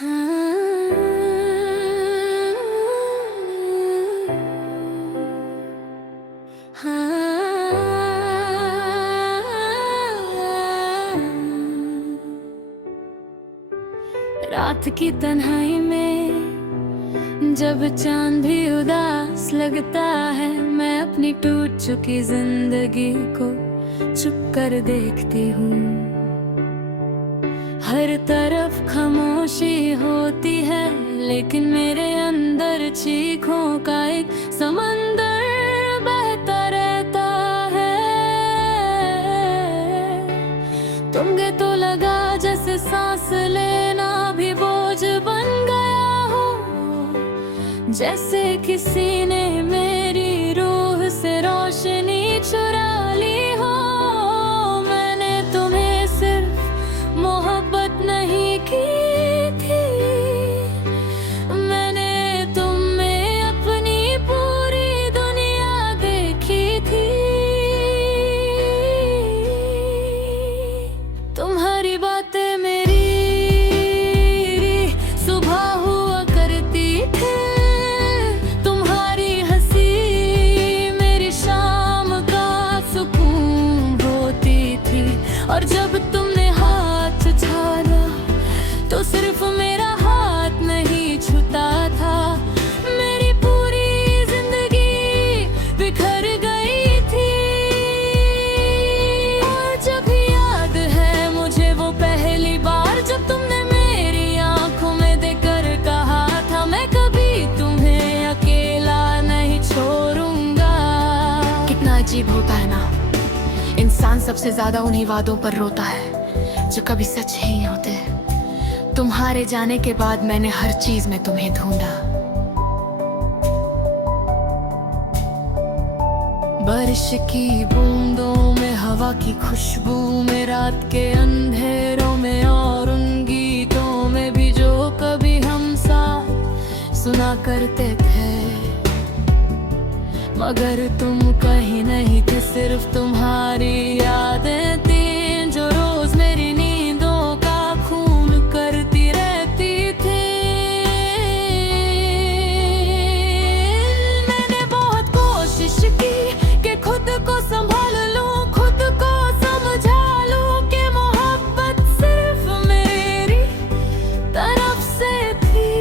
रात की तन्हाई में जब चांद भी उदास लगता है, मैं अपनी टूट चुकी जिंदगी को चुप कर देखती हूँ। हर तरफ खामोशी होती है, लेकिन मेरे अंदर चीखों का एक समंदर बहता रहता है। तुमको तो लगा जैसे सांस लेना भी बोझ बन गया हो, जैसे किसी ने मेरी रूह से रोशनी चुरा ली हो। मैंने तुम्हें सिर्फ मोहब्बत नहीं की थी, मैंने तुम में अपनी पूरी दुनिया देखी थी। तुम्हारी बातें मेरी सुबह हुआ करती थी, तुम्हारी हंसी मेरी शाम का सुकून होती थी। और जब तुमने हाथ छाड़ा तो सिर्फ मेरा हाथ नहीं छूता था, मेरी पूरी जिंदगी बिखर गई थी। और जब याद है मुझे वो पहली बार जब तुमने मेरी आंखों में देखकर कहा था, मैं कभी तुम्हें अकेला नहीं छोड़ूंगा। कितना अजीब होता है ना, इंसान सबसे ज्यादा उन्हीं वादों पर रोता है जो कभी सच ही नहीं होते। तुम्हारे जाने के बाद मैंने हर चीज में तुम्हें ढूंढा। बारिश की बूंदों में, हवा की खुशबू में, रात के अंधेरों में और उन गीतों में भी जो कभी हम साथ सुना करते थे। मगर तुम कहीं नहीं थे, सिर्फ तुम्हारी यादें थी जो रोज मेरी नींदों का खून करती रहती थी। मैंने बहुत कोशिश की कि खुद को संभाल लूं, खुद को समझा लूं कि मोहब्बत सिर्फ मेरी तरफ से थी।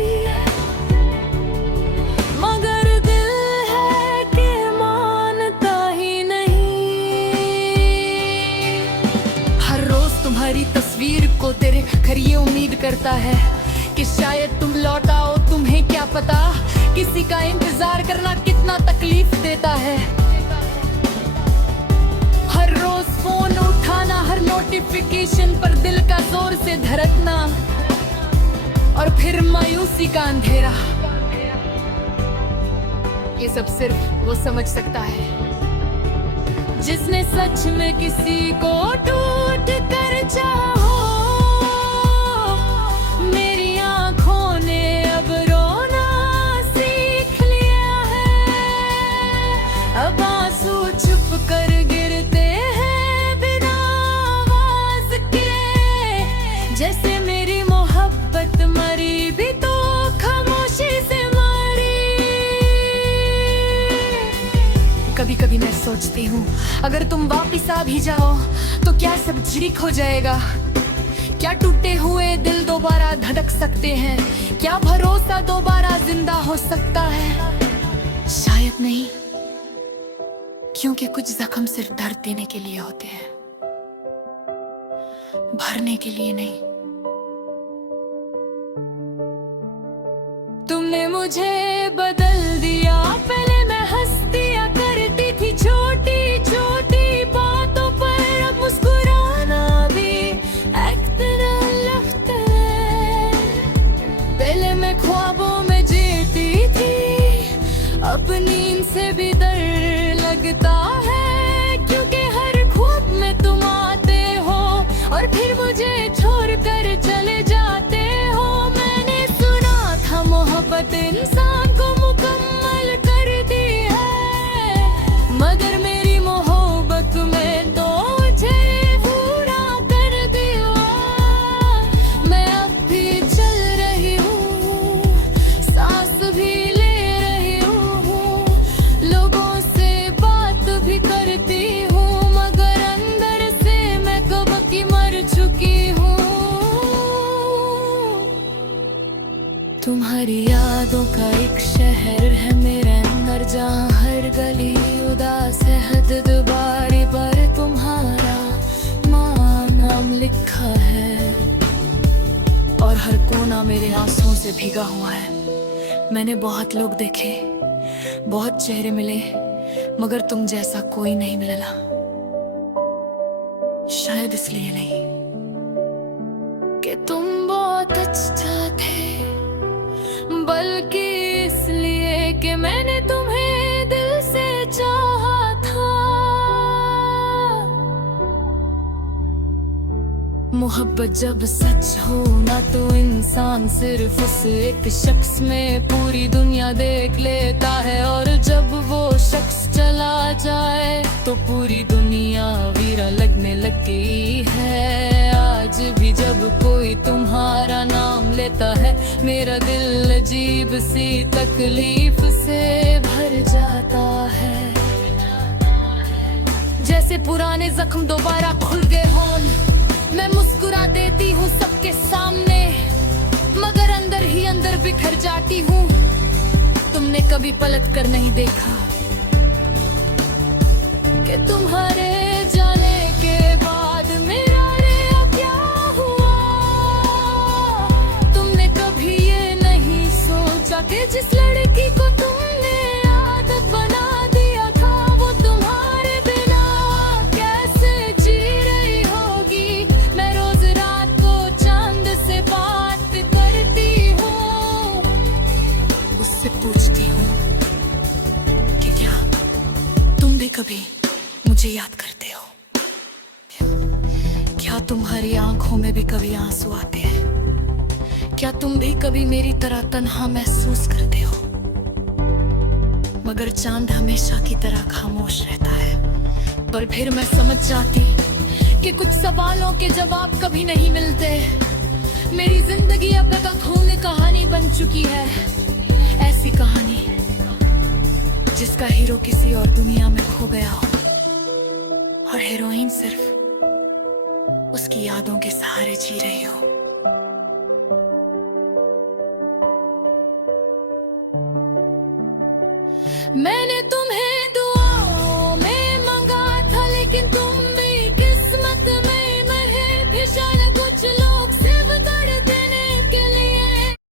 मगर दिल है कि मानता ही नहीं। हर रोज तुम्हारी तस्वीर को तेरे घर ये उम्मीद करता है कि शायद तुम लौट आओ। तुम्हें क्या पता किसी का इंतजार करना कितना तकलीफ देता है। हर रोज फोन उठाना, हर नोटिफिकेशन पर दिल का जोर से धड़कना, और फिर मायूसी का अंधेरा। ये सब सिर्फ वो समझ सकता है जिसने सच में किसी को टूट कर चाहो। मेरी आंखों ने अब रोना सीख लिया है, अब आंसू चुप कर गिरते हैं बिना आवाज के। जैसे मेरी मोहब्बत मरी भी तो खामोशी से मरी। कभी कभी मैं सोचती हूँ, अगर तुम वापिस आ भी जाओ तो क्या सब ठीक हो जाएगा? क्या टूटे हुए दिल दोबारा धड़क सकते हैं? क्या भरोसा दोबारा जिंदा हो सकता है? शायद नहीं, क्योंकि कुछ जख्म सिर्फ दर्द देने के लिए होते हैं, भरने के लिए नहीं। तुमने मुझे बदल दिया, पहले मैं हंसतिया करती थी छोटी छोटी बातों पर, अब मुस्कुराना भी एक तरह लगता है। पहले मैं ख्वाबों में जीती थी, अब नींद से भी डर लगता है, क्योंकि हर ख्वाब में तुम आते हो और फिर मुझे छोड़ कर चले जाते हो। मैंने सुना था मोहब्बत इंसान को मुकम्मल करती है, मगर मेरी मोहब्बत में तो मुझे पूरा कर दिया। मैं अब भी चल रही तुम्हारी यादों का एक शहर है मेरे अंदर, जहाँ हर गली उदास है, हद दुबारी पर तुम्हारा नाम लिखा है, और हर कोना मेरे आंसुओं से भीगा हुआ है। मैंने बहुत लोग देखे, बहुत चेहरे मिले, मगर तुम जैसा कोई नहीं मिला। शायद इसलिए नहीं कि तुम बहुत अच्छा थे, बल्कि इसलिए कि मैंने तुम्हें दिल से चाहा था। मोहब्बत जब सच हो ना तो इंसान सिर्फ उस एक शख्स में पूरी दुनिया देख लेता है, और जब वो शख्स चला जाए तो पूरी दुनिया वीरा लगने लगी है। आज भी जब कोई तुम्हारा नाम लेता है, मेरा दिल अजीब सी तकलीफ से भर जाता है, जैसे पुराने जख्म दोबारा खुल गए हों। मैं मुस्कुरा देती हूँ सबके सामने, मगर अंदर ही अंदर बिखर जाती हूँ। तुमने कभी पलट कर नहीं देखा कि तुम्हारे जाने के बाद मेरा रे अब क्या हुआ। तुमने कभी ये नहीं सोचा कि जिस लड़की को तुमने आदत बना दिया था, वो तुम्हारे बिना कैसे जी रही होगी। मैं रोज रात को चांद से बात करती हूँ, उससे पूछती हूँ कि क्या तुम भी कभी मुझे याद करते हो? क्या तुम्हारी आंखों में भी कभी आंसू आते हैं? क्या तुम भी कभी मेरी तरह तन्हा महसूस करते हो? मगर चांद हमेशा की तरह खामोश रहता है। पर फिर मैं समझ जाती कि कुछ सवालों के जवाब कभी नहीं मिलते। मेरी जिंदगी अब तक खूनी कहानी बन चुकी है, ऐसी कहानी जिसका हीरो किसी और दुनिया में खो गया हो, और हीरोइन सिर्फ उसकी यादों के सहारे जी रही हो। मैंने तो